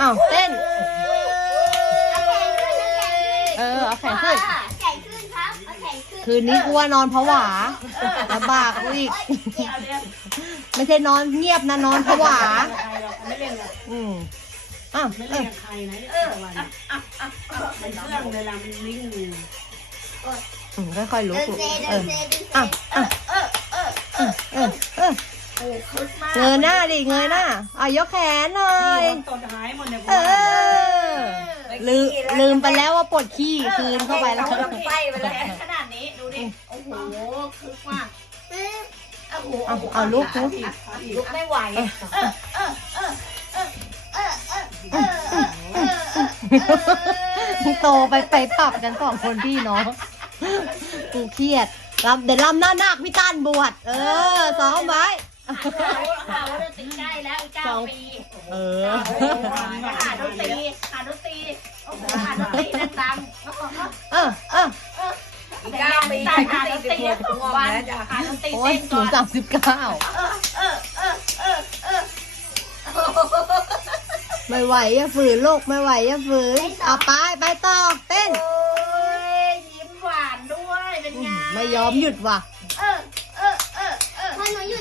อ้าวเต้นเอาแขนขึ้นเอาแขนขึ้น เออเอาแขนขึ้นเอาแขนขึ้นครับเอาแขนขึ้นคืนนี้กูว่านอนผวาลำบากกูอีกเอาเรียกไม่ใช่นอนเงียบนะนอนผวาใครหรอกไม่เล่นหรอกอืมอ้าวไม่เอเล่นอกับใครนะเออวันมันเครื่องเวลามันลิงก์อยู่อืมค่อยๆลุเดิกนลุกเซเดิเอนอเซเดินเซอะอะเออเเงยหน้าดิเงยหน้าอะยกแขนหน่อยตดหายหมดเลยออลืมลืมไปแล้วว่าปวดขี้คืนเข้าไปแล้วขนาดนี้ดูดิโอ้โหคึกมากเอาเอาลุกลุกลุกไม่ไหวโตไปไปปรับกันสองคนพี่เนาะกูเครียดรำเดี๋ยวรำหน้านาคพี่ต้นบวชเออสองไว้ หาว่าเราติดใกล้แล้วอีกเก้าปีเออหาดนตรีหาดนตรีโอ้โหหาดนตรีดังเออเออๆอีกเก้าปีหาดนตรีสองวันหาดนตรีโอ้เต้ยนหนูก่อนสามสิบเก้าเออเออเออเออเออไม่ไหวอย่าฝืนลูกไม่ไหวอย่าฝืนเอาไปไปต่อเต้นโอ้ยยิ้มหวานด้วยเป็นไงไม่ยอมหยุดว่ะเออ